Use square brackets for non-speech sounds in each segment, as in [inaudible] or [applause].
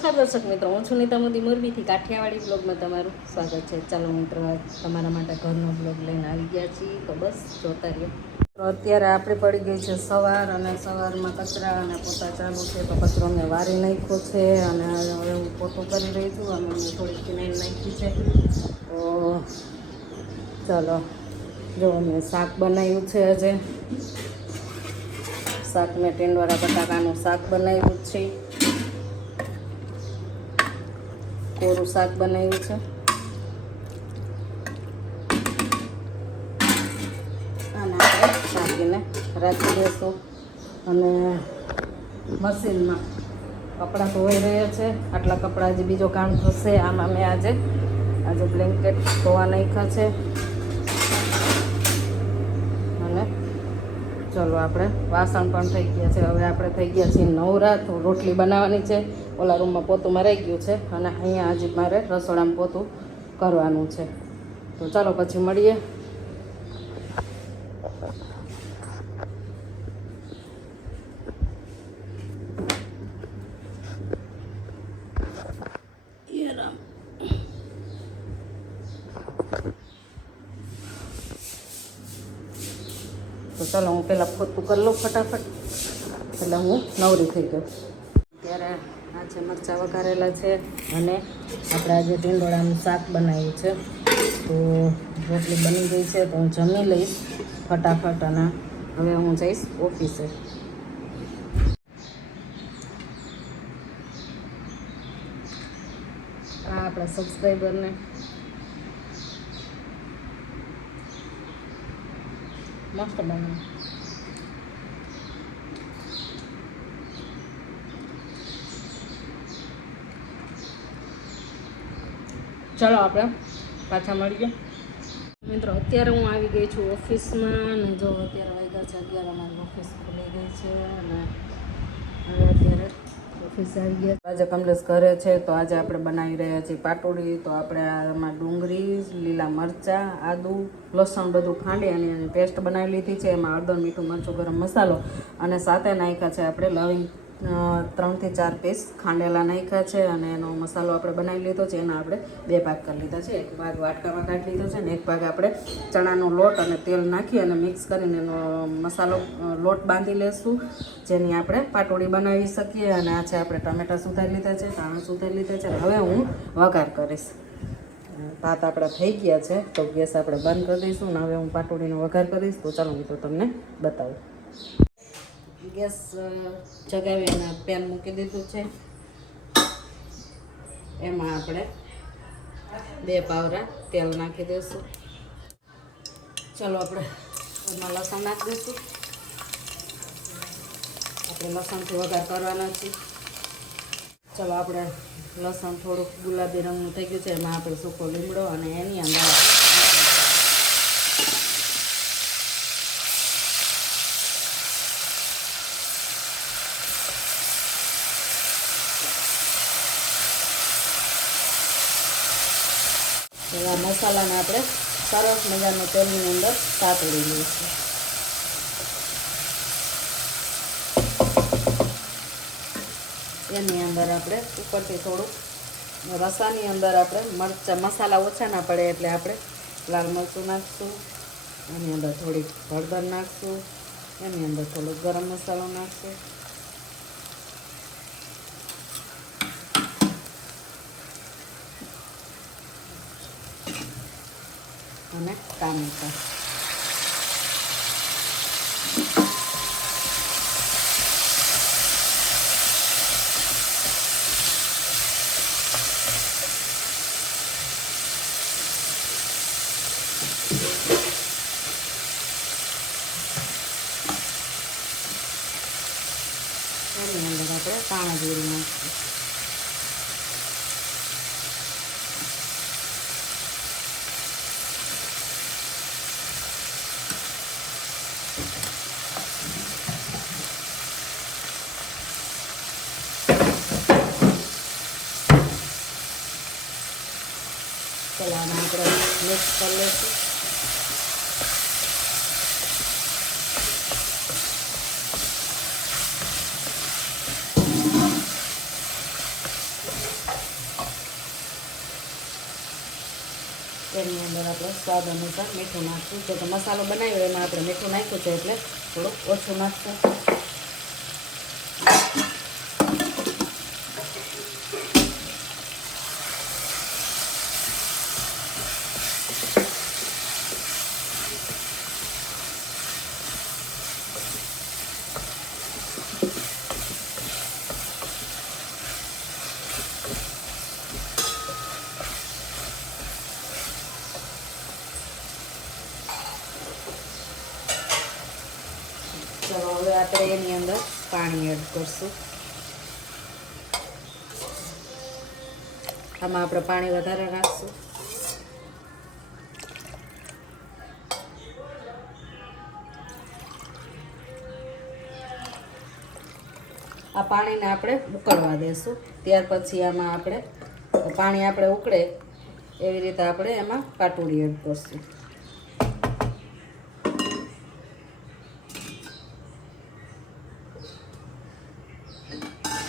નમસ્કાર દર્શક મિત્રો, હું છું નીતા મોદી. મોરબીથી કાઠિયાવાડી બ્લોગમાં તમારું સ્વાગત છે. ચાલો મિત્રો તમારા માટે ઘરનો બ્લોગ લઈને આવી ગયા છીએ. તો બસ જોતા રહ્યો તો અત્યારે આપણે પડી ગઈ છે સવાર અને સવારમાં કચરા અને પોતા ચાલુ છે. તો કચરો મેં વારી નાખ્યો છે અને હવે હું પોતું કરી રહી છું અને મેં થોડીક કિનાઈ નાખી છે. તો ચાલો, જો મેં શાક બનાવ્યું છે આજે. શાક મેં ટેંડવાળા બટાકાનું શાક બનાવ્યું છે. કોરું શાક બનાવ્યું છે. અને આપણે શાકીને રાખી દઈશું. અને મશીનમાં કપડાં ધોવાઈ રહ્યા છે. આટલા કપડાં હજી બીજો કામ થશે. આમાં મેં આજે આજે બ્લેન્કેટ ધોવા નાખ્યા છે અને ચલો આપણે વાસણ પણ થઈ ગયા છે. હવે આપણે થઈ ગયા છીએ નવરા. તો રોટલી બનાવવાની છે. ઓલા રૂમમાં પોતું મરાઈ ગયું છે અને અહીંયા આજે મારે રસોડામાં પોતું કરવાનું છે. તો ચાલો પછી મળીએ. તો ચાલો હું પહેલાં ખોતું કરી લઉં ફટાફટ. એટલે હું નવરી થઈ ગયો. ત્યારે આ છે મરચાં વઘારેલા છે અને આપણે આજે ટીંડોળાનું શાક બનાવ્યું છે. તો રોટલી બની ગઈ છે તો હું જમી લઈશ ફટાફટ અને હવે હું જઈશ ઓફિસે. આ આપણા સબસ્ક્રાઈબરને મસ્ત બનાવ્યું ચલો આપણે પાછા મળીએ. મિત્રો, અત્યારે હું આવી ગઈ છું ઓફિસમાં અને જો અત્યારે વાગ્યા છે, અગિયાર અમારી ઓફિસ ખુલી ગઈ છે અને હવે અત્યારે ઓફિસ ગયા આજે કમલેશ ઘરે છે, તો આજે આપણે બનાવી રહ્યા છીએ પાટોડી. તો આપણે આમાં ડુંગળી, લીલા મરચાં, આદુ, લસણ બધું ખાંડી અને એની પેસ્ટ બનાવી લીધી છે. એમાં હળદર મીઠું મરચું ગરમ મસાલો અને સાથે નાખ્યા છે આપણે લવિંગ. ત્રણથી ચાર પીસ ખાંડેલા નાખ્યા છે અને એનો મસાલો આપણે બનાવી લીધો છે. એના આપણે બે ભાગ કરી લીધા છે. એક ભાગ વાટકામાં કાઢી લીધો છે ને એક ભાગ આપણે ચણાનો લોટ અને તેલ નાખી અને મિક્સ કરીને એનો મસાલો લોટ બાંધી લેશું. જેની આપણે પાટોડી બનાવી શકીએ અને આ છે આપણે ટમેટા સુધારી લીધા છે, ધાણા સુધારી લીધા છે. હવે હું વઘાર કરીશ. ભાત આપણા થઈ ગયા છે, તો ગેસ આપણે બંધ કરી દઈશું ને હવે હું પાટોડીનો વઘાર કરીશ. તો ચાલો મિત્રો, તમને બતાવું. ગેસ જગાવી અને પેન મૂકી દીધું છે. એમાં આપણે બે પાવરા તેલ નાખી દઈશું. ચલો આપણે એમાં લસણ નાખી દઈશું. આપણે લસણથી વઘાર કરવાના છે. ચલો આપણે લસણ થોડુંક ગુલાબી રંગનું થઈ ગયું છે, એમાં આપણે સૂકો લીમડો અને એની અંદર આપણે એવા મસાલાને આપણે સરસ મજાનું તેલની અંદર સાતળી લઈશું. એની અંદર આપણે ઉપરથી થોડુંક રસાની અંદર આપણે મરચાં, મસાલા ઓછા ના પડે એટલે આપણે લાલ મરચું નાખશું, એની અંદર થોડીક હળદર નાખશું, એની અંદર થોડોક ગરમ મસાલો નાખશું. અને ટામેટા કરી લઈશું તેની અંદર આપણે સ્વાદ અનુસાર મીઠું નાખશું. જે મસાલો બનાવ્યો એમાં આપણે મીઠું નાખ્યું છે એટલે થોડુંક ઓછું નાખશું. આપણે એની અંદર પાણી એડ કરશું. આમાં આપણે પાણી વધારે નાખશું આ પાણીને આપણે ઉકળવા દેશું. ત્યાર પછી આમાં આપણે પાણી આપણે ઉકળે એવી રીતે આપણે એમાં કાટુડી એડ કરશું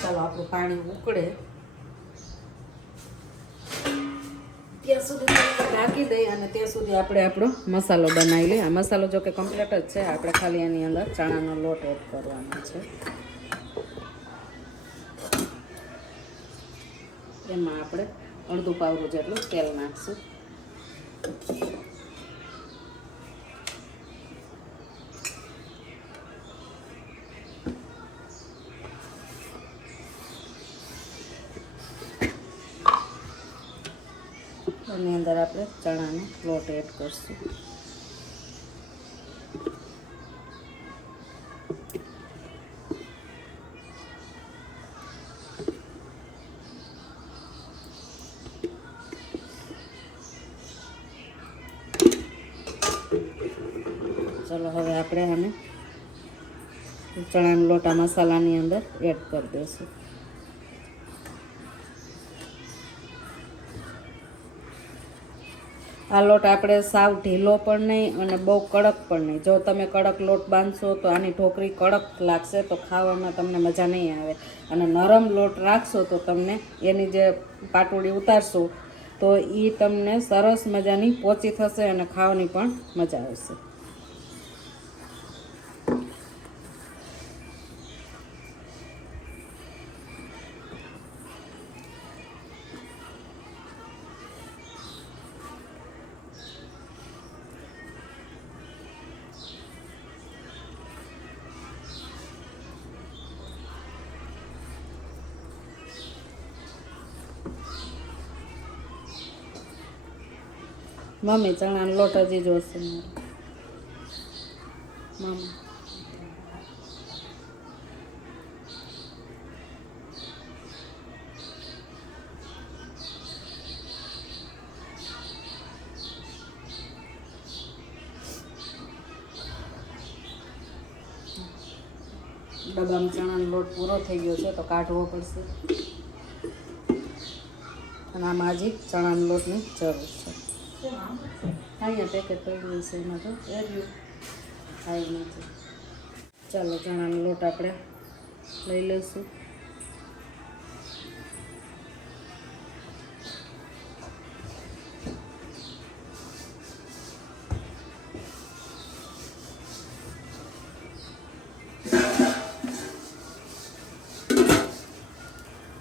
ચાલો આપણું પાણી ઉકળે. ત્યાં સુધી ઢાંકી દઈ અને ત્યાં સુધી આપણે આપણો મસાલો બનાવી લઈએ. આ મસાલો જો કે કમ્પ્લીટ જ છે. આપણે ખાલી એની અંદર ચણાનો લોટ એડ કરવાનો છે. એમાં આપણે અડધું પાવરું જેટલું તેલ નાખશું એની અંદર આપણે ચણાનો લોટ એડ કરશું. ચલો, હવે આપણે આને ચણાનો લોટા મસાલાની અંદર એડ કરી દઈશું. આ લોટ આપણે સાવ ઢીલો પણ નહીં અને બહુ કડક પણ નહીં. જો તમે કડક લોટ બાંધશો તો આની ઢોકળી કડક લાગશે તો ખાવામાં તમને મજા નહીં આવે. અને નરમ લોટ રાખશો તો તમને એની જે પાટોડી ઉતારશો તો એ તમને સરસ મજાની પોચી થશે અને ખાવાની પણ મજા આવશે. મમ્મી ચણાનો લોટ હજી જોશે મમ્મી. ડબ્બામાં ચણાનો લોટ પૂરો થઈ ગયો છે, તો કાઢવો પડશે. અને આમાં હજી ચણાના લોટની જરૂર છે. અહીંયા પેકેટ પડ્યું છે એમાં તો. એર્યું ખાઈ નથી ચાલો ચણાનો લોટ આપણે લઈ લઈશું.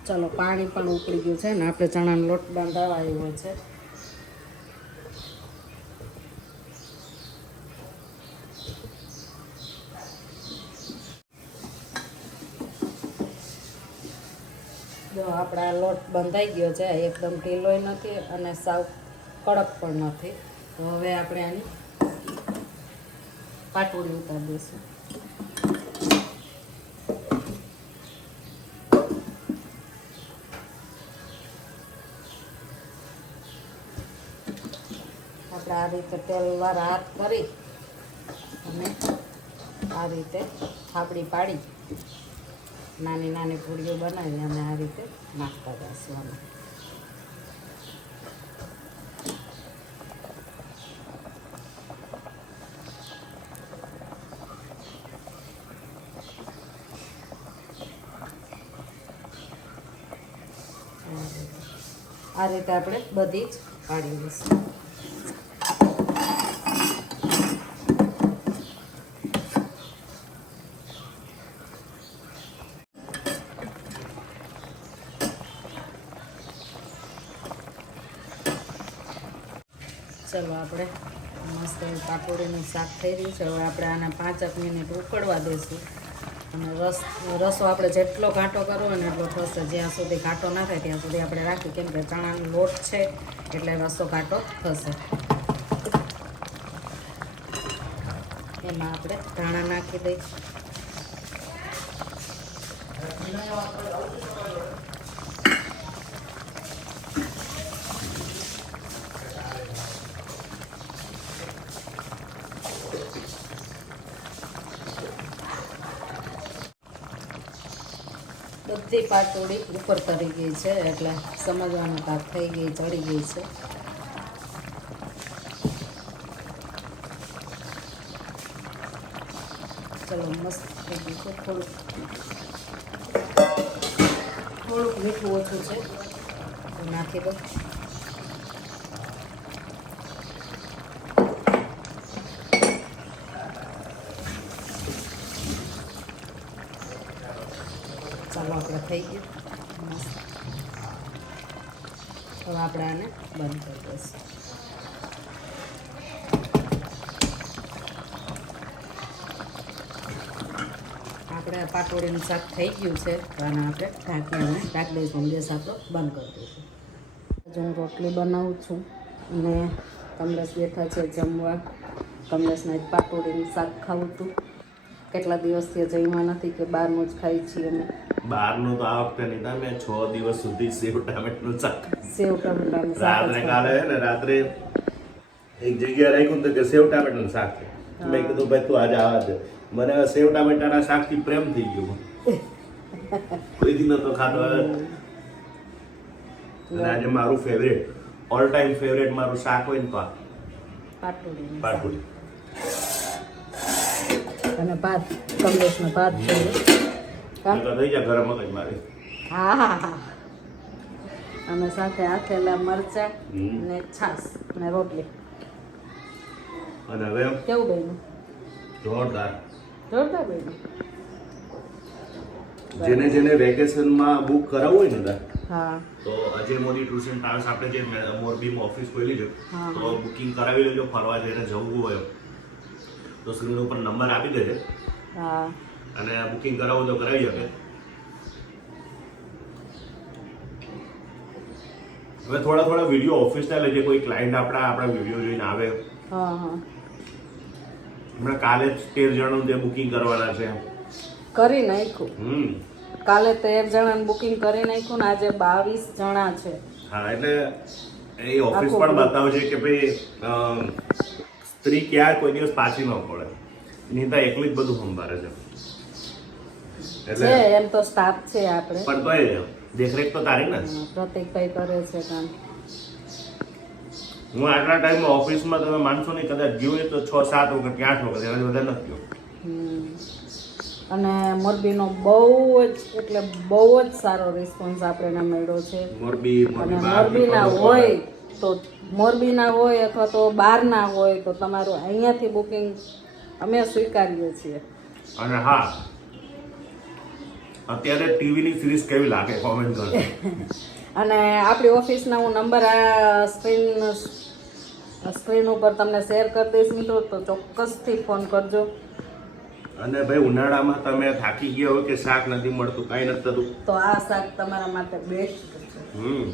ચાલો પાણી પણ ઉકળી ગયું છે ને આપણે ચણાનો લોટ બાંધાવા આવ્યો છે. જો આપણા લોટ બંધાઈ ગયો છે એકદમ ઢીલોય નથી અને સાવ કડક પણ નથી. તો હવે આપણે આની પાટોળી ઉતારી દઈશું. આપણે આ રીતે તેલવાર હાથ કરી અને આ રીતે થાપડી પાડી. નાની નાની પૂરીઓ બનાવીને અને આ રીતે નાખતા જઈશું અમે આ રીતે આપણે બધી જ પાડી દઈશું ચલો આપણે મસ્ત એવું શાક થઈ રહ્યું છે. હવે આપણે આને પાંચેક મિનિટ ઉકળવા દઈશું. અને રસ, રસો આપણે જેટલો ઘાટો કરવો ને એટલો થશે જ્યાં સુધી ઘાટો ના થાય ત્યાં સુધી આપણે રાખીએ. કેમ કે ચણાનો લોટ છે એટલે રસો ઘાટો થશે. એમાં આપણે ધાણા નાખી દઈશું. બધી પાટોડી ઉપર તરી ગઈ છે, એટલે સમજવાનો ભાગ થઈ ગઈ ચડી ગઈ છે. ચલો, મસ્ત થઈ ગયું છે, થોડુંક. થોડુંક મીઠું ઓછું છે. નાખી દો ચાલો આપણે થઈ ગયું. મસ્ત હવે આપણે આને બંધ કરી દઈશું. આપણે પાટોળીનું શાક થઈ ગયું છે, તો આને આપણે ઢાંકી અને ઢાંકી દઈશું બંધ કરી દઈશું. આજે હું રોટલી બનાવું છું અને કમલેશ બેઠા છે જમવા. કમલેશના પાટોળીનું શાક ખાવું હતું. કેટલા દિવસથી જમ્યા નથી કે બહારનું જ ખાઈ છીએ અમે? બહારનું તો આ વખતે નહીં તમે છ દિવસ સુધી સેવ ટામેટનું શાક સેવ ટામેટાનું રાત્રે કાલે ને રાત્રે એક જગ્યાએ રાખ્યું તો કે સેવ ટામેટાનું શાક છે. મેં કીધું ભાઈ તું આજે આવા છે મને સેવ ટામેટાના શાકથી પ્રેમ થઈ ગયો. કોઈથી નતો ખાતો. અને આજે મારું ફેવરેટ ઓલ ટાઈમ ફેવરેટ મારું શાક હોય ને આ પાટુડી. અને ભાત કમલેશનો ભાત છે. થઈ હા હા હા. અને સાથે આથેલા મરચા. ને છાશ ને રોટલી. અને હવે કેવું બન્યું? જોરદાર. જોરદાર બન્યું? જેને જેને વેકેશનમાં બુક કરાવવું હોય ને દા હા. તો Ajay Modi tours and travels આપણે જે મોરબીમાં ઓફિસ ખોલી છે તો બુકિંગ કરાવી લેજો ફરવા જઈને જવું હોય તો સ્ક્રીન ઉપર નંબર આપી દેજે. હા. અને બુકિંગ કરાવવું તો કરાવી શકે. હવે થોડા થોડા વીડિયો ઓફિસના લેજે કોઈ ક્લાયન્ટ આપણા આપણા વીડિયો જોઈને આવે. હા હા. હમણાં કાલે જ તેર જણાનું તે બુકિંગ કરવાના છે. કરી નાખ્યું. હમ. કાલે તેર જણાનું બુકિંગ કરી નાખ્યું ને આજે બાવીસ જણા છે. હા એટલે એ ઓફિસ પણ બતાવજે કે ભાઈ સ્ત્રી ક્યાં કોઈ દિવસ પાછી ન પડે. નીતા એકલી જ બધું સંભાળે છે. એટલે એમ તો સ્ટાફ છે આપણે. પણ તોય દેખરેખ તો તારી ને. પ્રતિકભાઈ કરે છે કામ. હું આટલા ટાઈમ ઓફિસમાં તમે માનશો નહીં કદાચ ગયો હોય તો છ સાત વખત કે આઠ વખત એનાથી વધારે નથી ગયો. અને મોરબીનો બહુ જ એટલે બહુ જ સારો રિસ્પોન્સ આપણે મળ્યો છે. મોરબી મોરબી મોરબીના હોય. તો મોરબીના હોય અથવા તો બહારના હોય તો તમારું અહીંયાથી બુકિંગ અમે સ્વીકારીએ છીએ. અને હા અત્યારે ટીવીની સિરીઝ કેવી લાગે? કોમેન્ટ કરો [laughs] અને આપણી ઓફિસના હું નંબર આ સ્ક્રીન સ્ક્રીન ઉપર તમને શેર કરી દઈશ મિત્રો તો ચોક્કસથી ફોન કરજો. અને ભાઈ ઉનાળામાં તમે થાકી ગયા હોય કે શાક નથી મળતું કાંઈ નથી થતું? તો આ શાક તમારા માટે બેસ્ટ છે. હમ.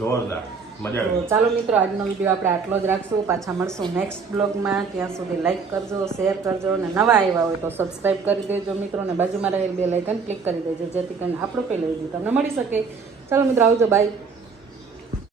જોરદાર. મજા આવી ચાલો મિત્રો આજનો વીડિયો આપણે આટલો જ રાખશું. પાછા મળશું નેક્સ્ટ બ્લોગમાં ત્યાં સુધી લાઇક કરજો શેર કરજો અને નવા આવ્યા હોય તો સબસ્ક્રાઈબ કરી દેજો મિત્રો અને બાજુમાં રહેલ બે લાઇકન ક્લિક કરી દેજો જેથી કરીને આપણો પહેલો વીડિયો તમને મળી શકે. ચાલો મિત્રો આવજો બાય